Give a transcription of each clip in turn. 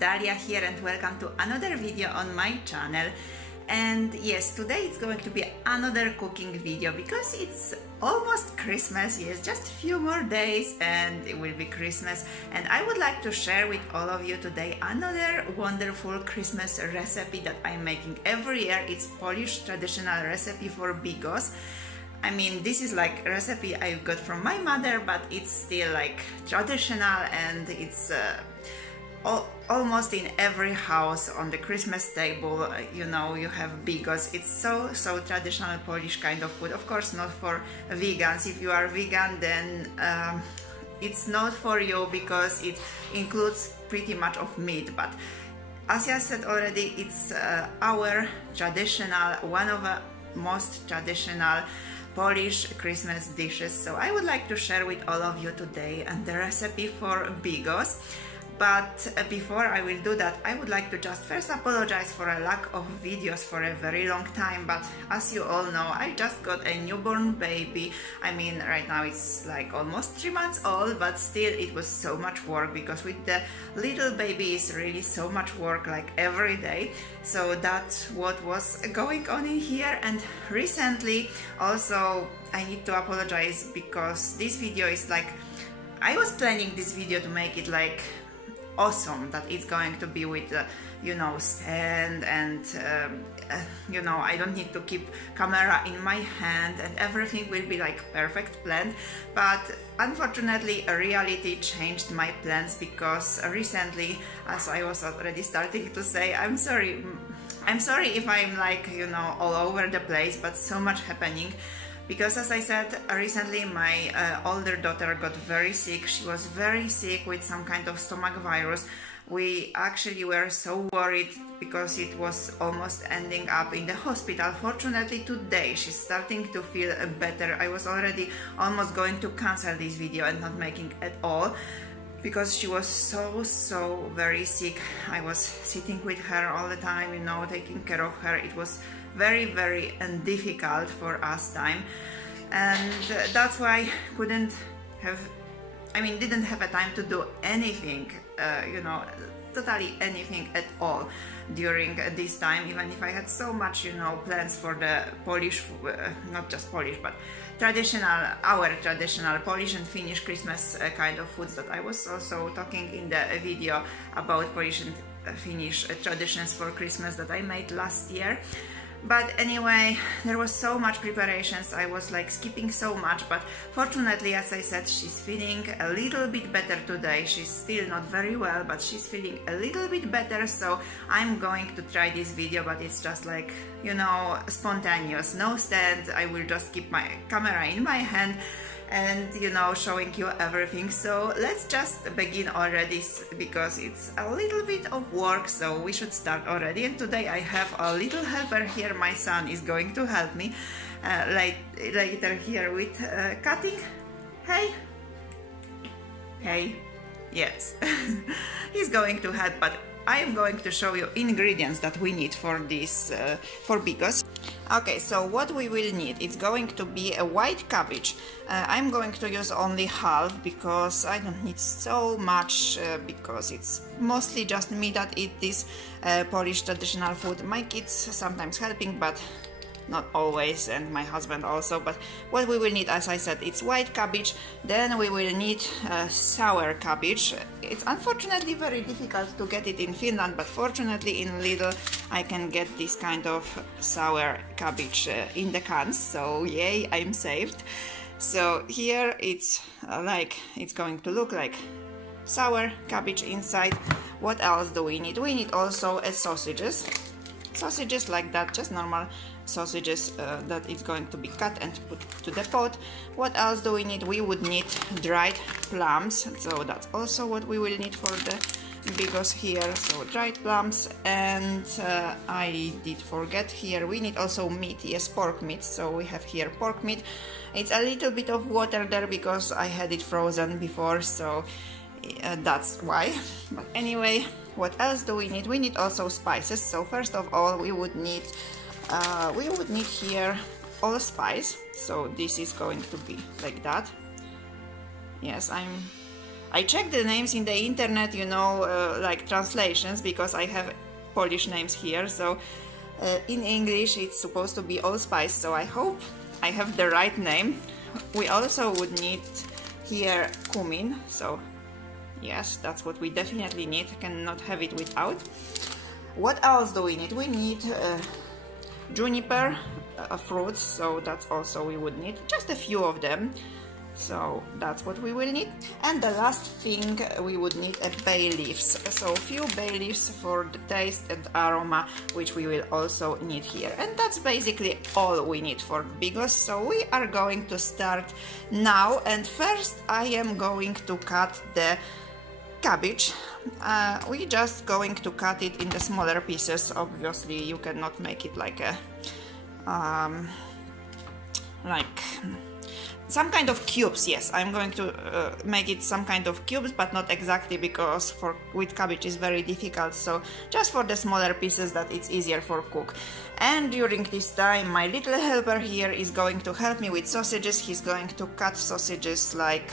Daalia here and welcome to another video on my channel. And yes, today it's going to be another cooking video because it's almost Christmas. Yes, just a few more days and it will be Christmas, and I would like to share with all of you today another wonderful Christmas recipe that I'm making every year. It's Polish traditional recipe for Bigos. I mean, this is like a recipe I got from my mother, but it's still like traditional, and it's almost in every house on the Christmas table. You know, you have Bigos. It's so traditional Polish kind of food. Of course, not for vegans. If you are vegan, then it's not for you because it includes pretty much of meat. But as I said already, it's our traditional, one of the most traditional Polish Christmas dishes. So I would like to share with all of you today and the recipe for Bigos. But before I will do that, I would like to just first apologize for a lack of videos for a very long time. But as you all know, I just got a newborn baby. I mean, right now it's like almost 3 months old, but still it was so much work because with the little baby is really so much work, like every day. So that's what was going on in here. And recently also I need to apologize because this video is like, I was planning this video to make it like awesome, that it's going to be with you know, stand and you know, I don't need to keep camera in my hand and everything will be like perfect planned. But unfortunately reality changed my plans because recently, as I was already starting to say, I'm sorry if I'm like, you know, all over the place, but so much happening. Because as I said, recently my older daughter got very sick. She was very sick with some kind of stomach virus. We actually were so worried because it was almost ending up in the hospital. Fortunately today she's starting to feel better. I was already almost going to cancel this video and not making at all because she was so very sick. I was sitting with her all the time, you know, taking care of her. It was very difficult for us time, and that's why didn't have a time to do anything, you know, totally anything at all during this time, even if I had so much, you know, plans for the Polish, not just Polish, but our traditional Polish and Finnish Christmas kind of foods that I was also talking in the video about Polish and Finnish traditions for Christmas that I made last year. But anyway, there was so much preparations, I was like skipping so much, but fortunately, as I said, she's feeling a little bit better today. She's still not very well, but she's feeling a little bit better, so I'm going to try this video, but it's just like, you know, spontaneous, no stand. I will just keep my camera in my hand and, you know, showing you everything. So let's just begin already because it's a little bit of work, so we should start already. And today I have a little helper here. My son is going to help me later here with cutting. Hey, yes. He's going to help, but I am going to show you ingredients that we need for this, for Bigos. Okay, so what we will need, it's going to be a white cabbage. I'm going to use only half because I don't need so much because it's mostly just me that eat this Polish traditional food. My kids sometimes helping, but not always, and my husband also. But what we will need, as I said, it's white cabbage. Then we will need sour cabbage. It's unfortunately very difficult to get it in Finland, but fortunately in Lidl I can get this kind of sour cabbage in the cans, so yay, I'm saved. So here it's it's going to look like sour cabbage inside. What else do we need? We need also sausages like that, just normal sausages that is going to be cut and put to the pot. What else do we need? We would need dried plums, so that's also what we will need for the Bigos here. So dried plums, and I did forget here, we need also meat, yes, pork meat. So we have here pork meat. It's a little bit of water there because I had it frozen before, so that's why. But anyway, what else do we need? We need also spices. So first of all, we would need here allspice. So this is going to be like that. Yes, I'm I checked the names in the internet, you know, like translations, because I have Polish names here, so in English it's supposed to be allspice, so I hope I have the right name. We also would need here cumin, so yes, that's what we definitely need, cannot have it without. What else do we need? We need juniper fruits, so that's also we would need, just a few of them. So that's what we will need. And the last thing, we would need a bay leaves. So a few bay leaves for the taste and aroma, which we will also need here. And that's basically all we need for bigos. So we are going to start now. And first I am going to cut the cabbage. We're just going to cut it in the smaller pieces. Obviously you cannot make it like a some kind of cubes. Yes, I'm going to make it some kind of cubes, but not exactly, because with cabbage is very difficult, so just for the smaller pieces that it's easier for cook. And during this time my little helper here is going to help me with sausages. He's going to cut sausages like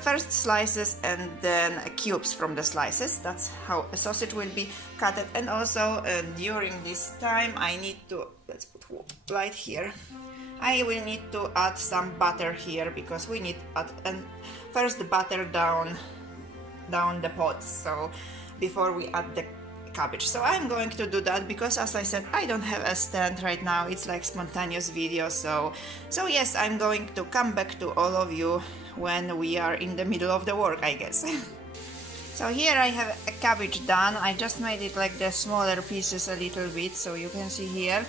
first slices and then cubes from the slices. That's how a sausage will be cut. And also during this time I need to, let's put light here, I will need to add some butter here, because we need to add first the butter down the pot, so before we add the cabbage. So I'm going to do that because, as I said, I don't have a stand right now. It's like spontaneous video, so yes, I'm going to come back to all of you when we are in the middle of the work, I guess. So here I have a cabbage done. I just made it like the smaller pieces a little bit, so you can see here.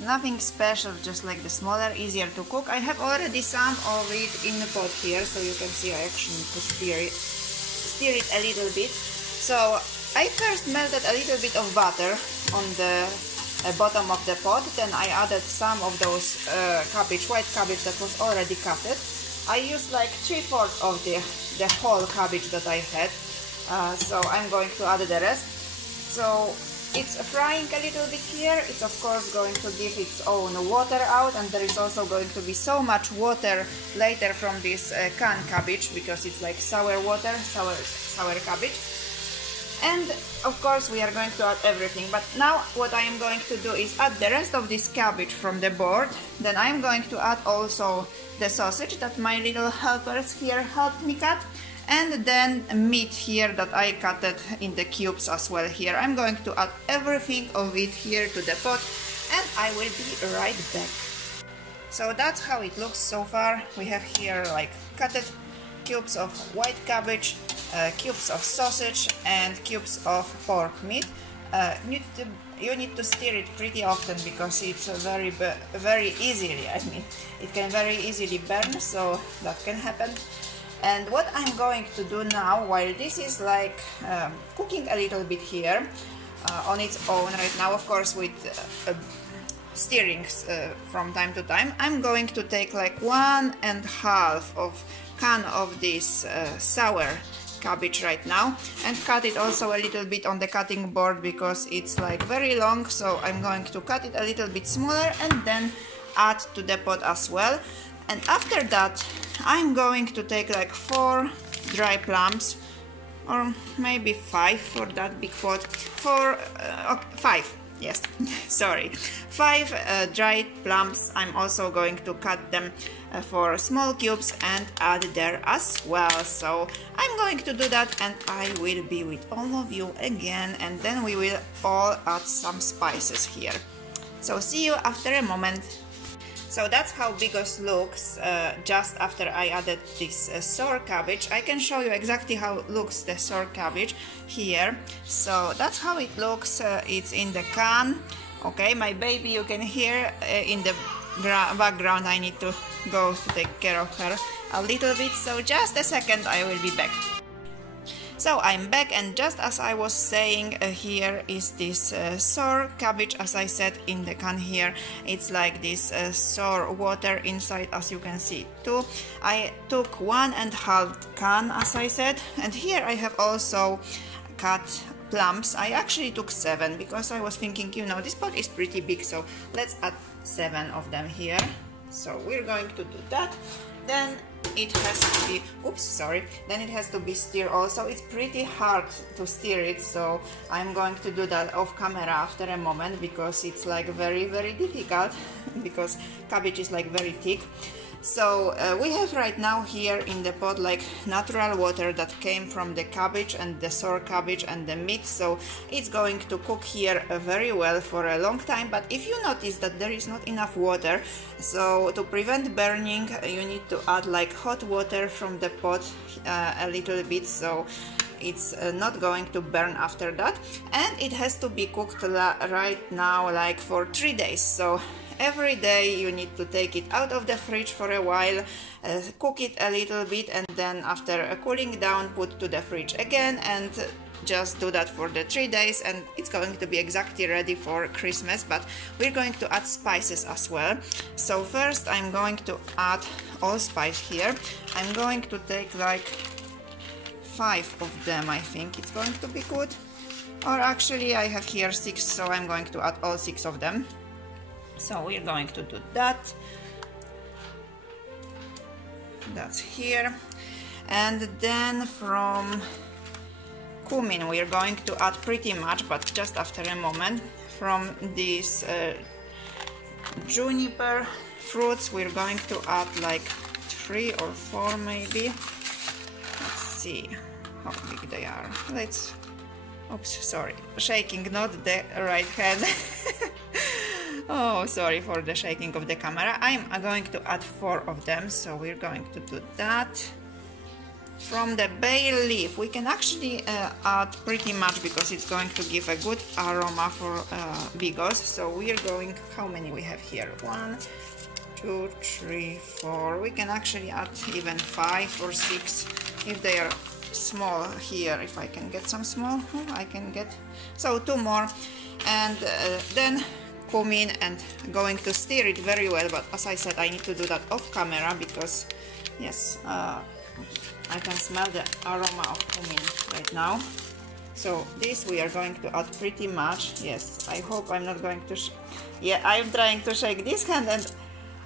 Nothing special, just like the smaller, easier to cook. I have already some of it in the pot here, so you can see I actually need to stir it a little bit. So I first melted a little bit of butter on the bottom of the pot, then I added some of those white cabbage that was already cutted. I used like 3/4 of the whole cabbage that I had, so I'm going to add the rest. So it's frying a little bit here. It's of course going to give its own water out, and there is also going to be so much water later from this canned cabbage, because it's like sour water, sour cabbage. And of course we are going to add everything, but now what I am going to do is add the rest of this cabbage from the board. Then I am going to add also the sausage that my little helpers here helped me cut, and then meat here that I cut it in the cubes as well here. I'm going to add everything of it here to the pot, and I will be right back. So that's how it looks so far. We have here like cutted cubes of white cabbage, cubes of sausage, and cubes of pork meat. You need to stir it pretty often, because it's very easily, I mean, it can very easily burn, so that can happen. And what I'm going to do now, while this is like cooking a little bit here on its own right now, of course with stirrings from time to time, I'm going to take like 1.5 of can of this sour cabbage right now, and cut it also a little bit on the cutting board, because it's like very long, so I'm going to cut it a little bit smaller and then add to the pot as well. And after that I'm going to take like 4 dry plums, or maybe 5 for that big pot, 5, yes, sorry, 5 dried plums. I'm also going to cut them for small cubes and add there as well. So I'm going to do that, and I will be with all of you again, and then we will all add some spices here. So see you after a moment. So that's how bigos looks just after I added this sour cabbage. I can show you exactly how looks the sour cabbage here. So that's how it looks. It's in the can. Okay, my baby, you can hear in the background. I need to go to take care of her a little bit. So just a second, I will be back. So I'm back, and just as I was saying, here is this sour cabbage, as I said, in the can here. It's like this sour water inside, as you can see too. I took 1.5 can, as I said, and here I have also cut plums. I actually took 7, because I was thinking, you know, this pot is pretty big, so let's add 7 of them here. So we're going to do that. then it has to be, oops, sorry, then it has to be stirred also. It's pretty hard to stir it, so I'm going to do that off camera after a moment, because it's like very difficult because cabbage is like very thick. So we have right now here in the pot like natural water that came from the cabbage and the sour cabbage and the meat, so it's going to cook here very well for a long time. But if you notice that there is not enough water, so to prevent burning you need to add like hot water from the pot a little bit, so it's not going to burn after that. And it has to be cooked right now like for 3 days, so every day you need to take it out of the fridge for a while, cook it a little bit, and then after cooling down put to the fridge again, and just do that for the 3 days, and it's going to be exactly ready for Christmas. But we're going to add spices as well. So first I'm going to add allspice here. I'm going to take like 5 of them, I think it's going to be good, or actually I have here 6, so I'm going to add all 6 of them. So we're going to do that. That's here. And then from cumin we're going to add pretty much, but just after a moment. From these juniper fruits we're going to add like 3 or 4 maybe. Let's see how big they are. Let's, oops, sorry, shaking, not the right hand. Oh, sorry for the shaking of the camera. I'm going to add 4 of them, so we're going to do that. From the bay leaf we can actually add pretty much, because it's going to give a good aroma for bigos. So we're going, how many we have here? 1, 2, 3, 4. We can actually add even 5 or 6 if they are small here. If I can get some small, I can get, so 2 more. And then cumin, and going to stir it very well. But as I said, I need to do that off camera because yes, I can smell the aroma of cumin right now. So this we are going to add pretty much. Yes, I hope I'm not going to yeah, I'm trying to shake this hand and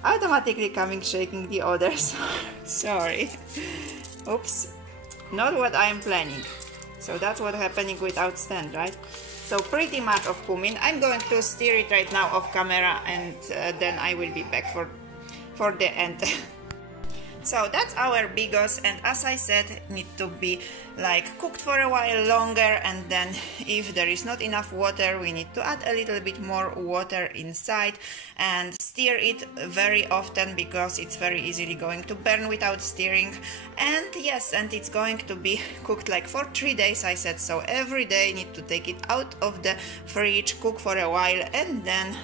automatically coming shaking the others. Sorry, oops, not what I'm planning. So that's what's happening without stand, right? So pretty much of cumin. I'm going to stir it right now off camera, and then I will be back for the end. So that's our bigos, and as I said, need to be like cooked for a while longer, and then if there is not enough water we need to add a little bit more water inside and stir it very often, because it's very easily going to burn without stirring. And yes, and it's going to be cooked like for 3 days, I said, so every day need to take it out of the fridge, cook for a while, and then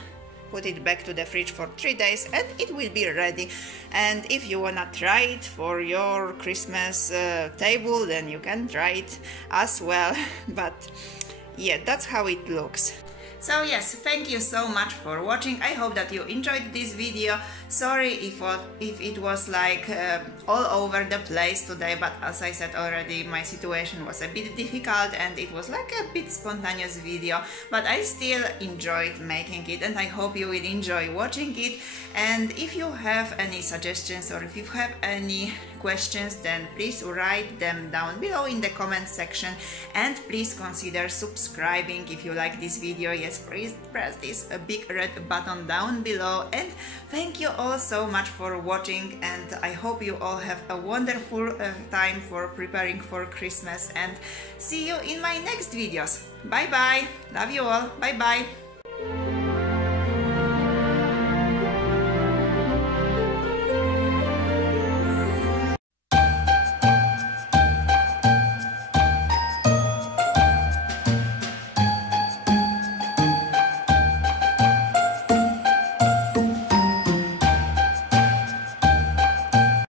put it back to the fridge for 3 days, and it will be ready. And if you wanna try it for your Christmas table, then you can try it as well. But yeah, that's how it looks. So yes, thank you so much for watching. I hope that you enjoyed this video. Sorry if it was like all over the place today, but as I said already, my situation was a bit difficult and it was like a bit spontaneous video, but I still enjoyed making it, and I hope you will enjoy watching it. And if you have any suggestions or if you have any questions, then please write them down below in the comment section, and please consider subscribing if you like this video. Yes, please press this big red button down below, and thank you all so much for watching, and I hope you all have a wonderful time for preparing for Christmas, and see you in my next videos. Bye bye, love you all, bye bye.